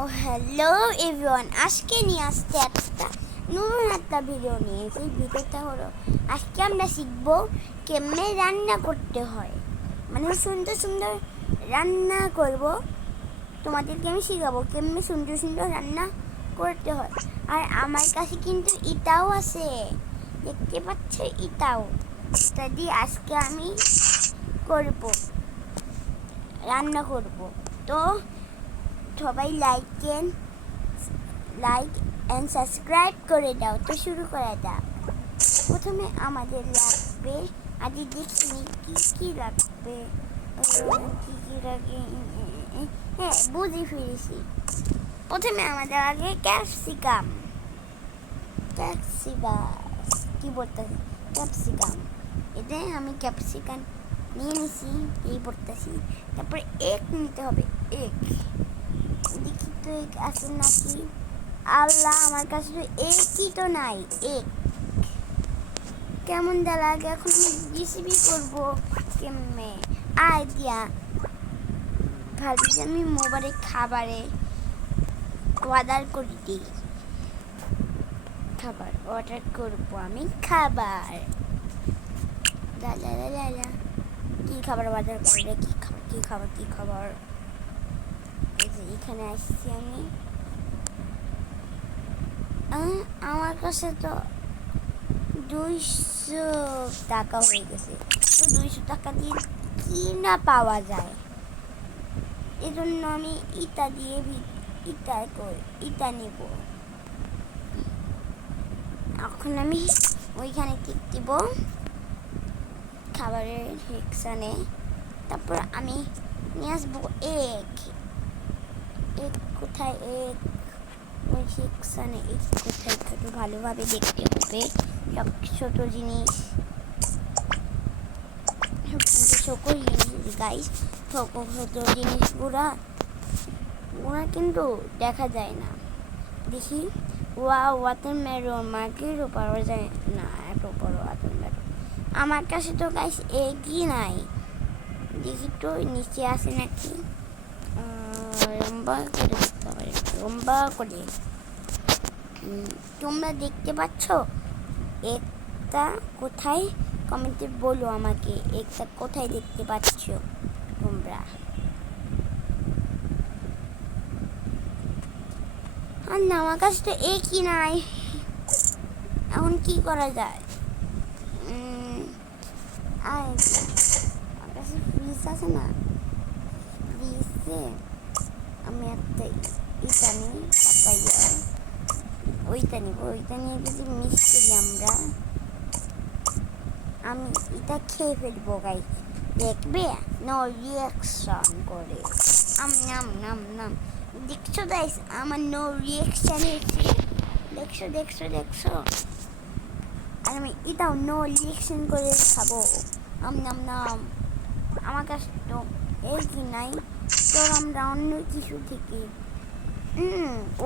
ও hello everyone, আজকে নিয়ে আসতে নতুন একটা ভিডিও নিয়ে সেই ভিডিওটা হলো আজকে আমরা শিখবো কেমনে রান্না করতে হয়। মানে সুন্দর সুন্দর রান্না করব, তোমাদেরকে আমি শিখাবো কেমনে সুন্দর সুন্দর রান্না করতে হয়। আর আমার কাছে কিন্তু এটাও আছে, দেখতে পাচ্ছ, এটাও এটা দিয়ে আজকে আমি করব, রান্না করব। তো সবাই লাইক অ্যান্ড সাবস্ক্রাইব করে দাও। তো শুরু করা যাক। প্রথমে আমাদের লাগবে, আগে দেখিনি কি কি লাগবে, কি কি লাগে। হ্যাঁ, বুঝে ফিরেছি। প্রথমে আমাদের আগে ক্যাপসিকাম, কি বলতেছি, ক্যাপসিকাম। এটাই আমি ক্যাপসিকাম নিয়ে নিছি, এই পড়তেছি। তারপরে এগ নিতে হবে, এগ। দেখি তো এগ আছে নাকি। আল্লাহ, আমার কাছে তো একই তো নাই। এক কেমন দা লাগে। এখন আমি রেসিপি করবো কেমনে আইডিয়া ভাবছি। আমি মোবাইলে খাবারে অর্ডার করে দিই, খাবার অর্ডার করবো আমি। খাবার কি খাবার অর্ডার করলে, কি খাবার এখানে আসছি আমি। আমার কাছে তো 200 টাকা হয়ে গেছে। তো 200 টাকা দিয়ে কি না পাওয়া যায়, এজন্য আমি ইটা দিয়ে ইটা নেব। এখন আমি ওইখানে ক্লিক দিব, খাবারের সেকশানে। তারপর আমি নিয়ে আসবো এগ। কোথায় এগ? ওই সেকশানে এগ কোথায়? একটু ভালোভাবে দেখতে হবে সব ছোট জিনিস, গাইস। ছোট জিনিসগুলা ওরা কিন্তু দেখা যায় না। দেখি, ওয়াটারমেলন মার্কেটও পাওয়া যায় না, এত বড় ওয়াটারমেলন। আমার কাছে তো গাইস এগই নাই। দেখি তো নিচে আসে নাকি। লম্বা করে দেখতে হবে, লম্বা করে। তোমরা দেখতে পাচ্ছ একটা কোথায়? কমেন্টে বলো আমাকে, একটা কোথায় দেখতে পাচ্ছ তোমরা? আর না, আমার কাছে তো একই নাই। এখন কি করা যায়? আমার কাছে ফ্রিজ আছে না, ফ্রিজে আমি একটা ইটা নিই, পাপাইয়া। ওইটা নিব, ওইটা নিয়ে যদি মিক্স করি আমি এটা খেয়ে ফেলবো গাইস। দেখবে নো রিয়াকশন করে। নাম দেখছো গাইস, আমার নো রিয়াকশন হয়েছে। দেখছো। আর আমি এটাও নো রিয়াকশন করে খাবো। নাম। আমার কাছে তো এই কি নাই, তোর আমরা অন্য কিছু থেকে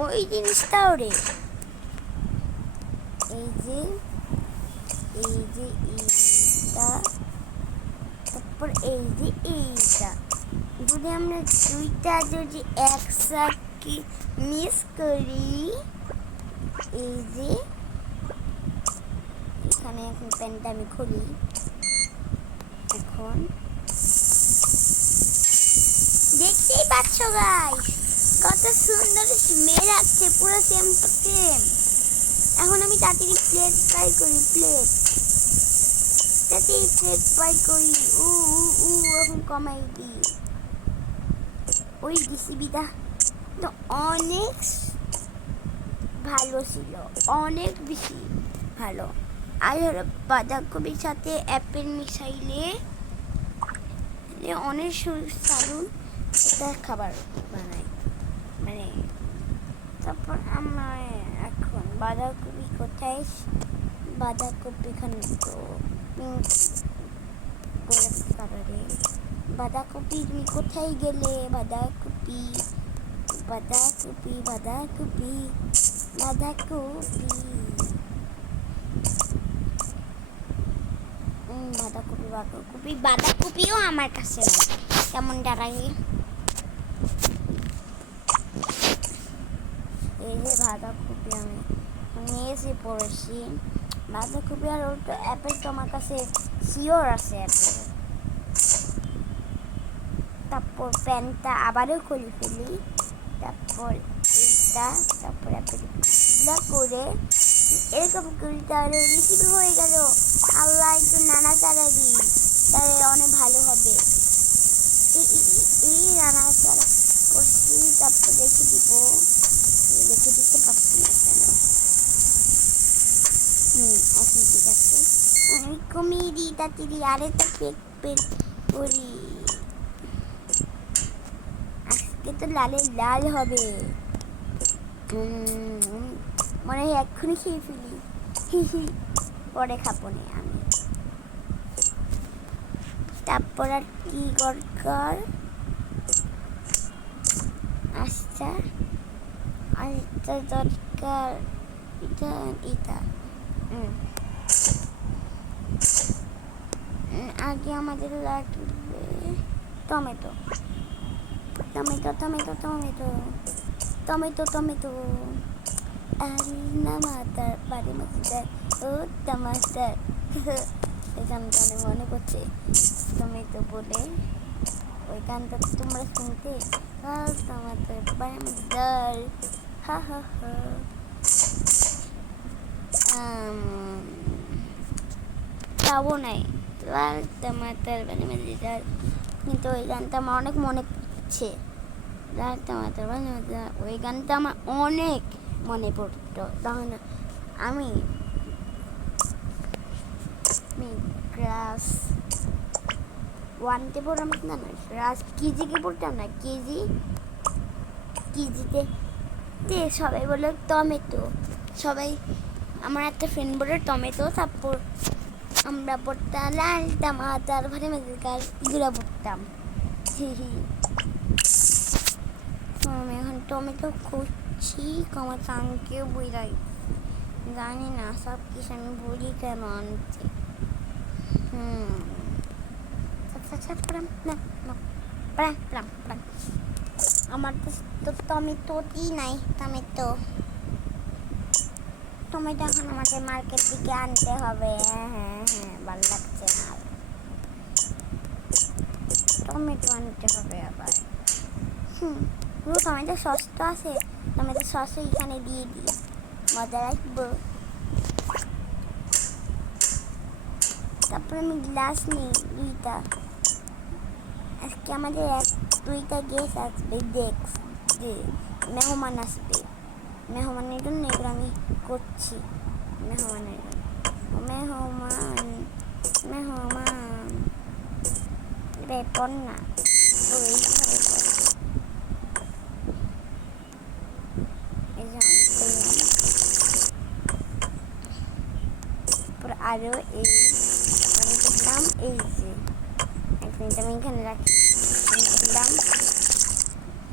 ওই জিনিসটাও রে। এই যে এইটা, তারপর এইটা যদি আমরা দুইটা যদি একসাথে মিক্স করি, এই যে এখানে এখন প্যানটা আমি খুলি। এখন দেখতেই পাচ্ছ গাইস, কত সুন্দর স্মেল আসছে, পুরো সেম টু সেম। এখন আমি তাড়াতাড়ি প্লেট ফ্রাই করি, এখন কমাই দিই। ওই রেসিপিটা তো অনেক ভালো ছিল, অনেক বেশি ভালো। আর হলো বাঁধাকপির সাথে অ্যাপেল মিশাইলে অনেক সুস্বাদু একটা খাবার বানায়। মানে তারপর আমার এখন বাঁধাকপি কোথায়? বাঁধাকপি এখানে তো কালারে। বাঁধাকপি তুমি কোথায় গেলে? বাঁধাকপি বাঁধাকপিও আমার কাছে নাই। কেমন দাঁড়ায় বাঁধাকপি আমি নিয়ে এসে পড়েছি। বাঁধাকপি আর ওর অ্যাপেল তো আমার কাছে শিওর আছে অ্যাপেল। তারপর প্যানটা আবারও খুলে ফেলি, তারপর এইটা, তারপর অ্যাপেলগুলো করে এরকম করি, তাহলে রেসিপি হয়ে গেল। আল্লাহ একটু নাড়াচাড়া দিই, তাহলে অনেক ভালো হবে। এই নাড়াচাড়া করছি, তারপর রেখে দিব। রেখে দিতে পারছি না কেন? এখন ঠিক আছে, আমি কমিয়ে দিই তাড়াতাড়ি। আরেকটা পেক করি, আজকে তো লালে লাল হবে। মনে হয় এক্ষুনি খেয়ে ফেলি, পরে খাবো না আমি। তারপর আর কি দরকার? আচ্ছা, আরেকটা দরকার, এটা এটা আগে আমাদের লাগবে tomato, tomato tomato tomato tomato tomato. আরে না মাতার বাড়ি মধ্যে ও টমাটার, এখানটা অনেক মনে করছে টমেটো বলে। ওই গানটা তোমরা শুনতে, টমাটার বাড়ি মধ্যে, হা হা হা। পাবো নাই লাল টমাটার বাড়ি মধ্যে, কিন্তু ওই গানটা আমার অনেক মনে পড়ছে। লাল টমাটার বাড়ি মধ্যে, ওই গানটা আমার অনেক মনে পড়তো। তখন আমি ক্লাস 1-তে পড়তাম না, ক্লাস কেজিকে পড়তাম না, কেজিতে সবাই বলে টমেটো, সবাই আমার একটা ফ্রেন্ড বলে টমেটো। তারপর আমরা পড়তাম লাল টমাটার বাড়ি মধ্যে, এগুলো পড়তাম। আমি এখন টমেটো খুঁজছি, আমার চাঙ্কেও বই রাখি, জানি না সব কিছু আমি বলি কেন আনতে। আমার তো টমেটোটি নাই, টমেটো এখন আমাকে মার্কেট থেকে আনতে হবে। হ্যাঁ, ভালো লাগছে না, টমেটো আনতে হবে আবার। টমেটো সস তো আছে, টমেটো সস এখানে দিয়ে দিই, মজা রাখবো। তারপরে আমি গ্লাস নিই 2টা। আজকে আমাদের 2টা গেস্ট আসবে, মেহমান আসবে। মেহমানের জন্য এগুলো আমি করছি, মেহমানের জন্য। মেহমান ব্যাপার না, ওইভাবে আরো এই আমি করলাম, এই যে এক মিনিট আমি এখানে রাখি, আমি করলাম।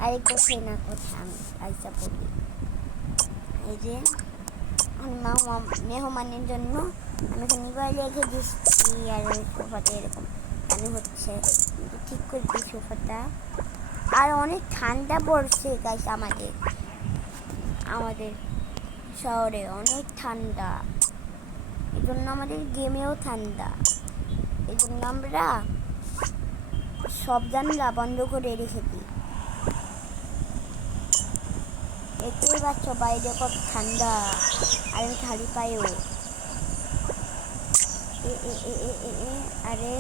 আরে কোথায় না কোথায় আমি আইসা পড়ি। এই যে মেহমানের জন্য আমি এখানে রেখে দিচ্ছি। আর ওই সোফাটা এরকম পানি হচ্ছে, কিন্তু ঠিক করে দিই সোফাটা। আর অনেক ঠান্ডা পড়ছে গাইস, আমাদের শহরে অনেক ঠান্ডা, এই জন্য আমাদের গেমেও ঠান্ডা। এই জন্য আমরা সব জানলা বন্ধ করে রেখে দিই। এতেই বাচ্চা বাইরে কত ঠান্ডা, আর আমি খালি পায়েও। আরে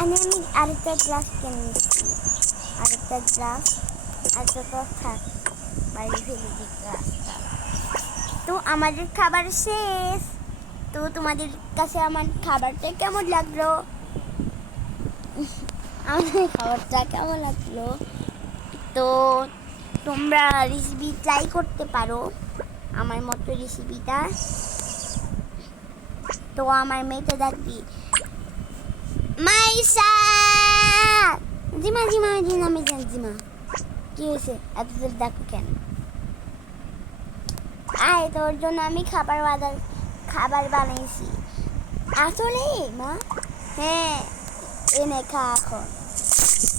আমি আরেকটা গ্লাস কিনেছি, আরেকটা গ্লাস থাক, বাইরে ফেলে দিই গ্লাসটা। তো আমাদের খাবার শেষ। তো তোমাদের কাছে আমার খাবারটা কেমন লাগলো? আমাদের খাবারটা কেমন লাগলো? তো তোমরা রেসিপি ট্রাই করতে পারো আমার মতো রেসিপিটা। তো আমার মেয়েটা দেখবি, মাইসা জিমা জিমা জিমা জিমা, কি হয়েছে এত দেখো কেন? আয়, তোর জন্য আমি খাবার বানাইছি। আসলে মা, হ্যাঁ এনে খা এখন।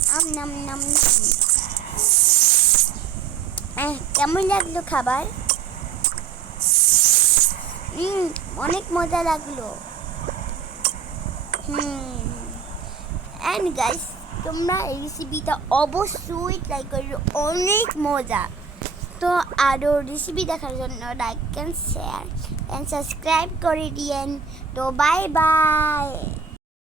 নাম নাম নাম নাম। কেমন কেমন লাগলো খাবার? অনেক মজা লাগলো। অ্যান্ড গাইস, তোমরা এই রেসিপিটা অবশ্যই ট্রাই করো, অনেক মজা। তো আরও রেসিপি দেখার জন্য like and share and subscribe করে দিয়েন। তো বাই বাই।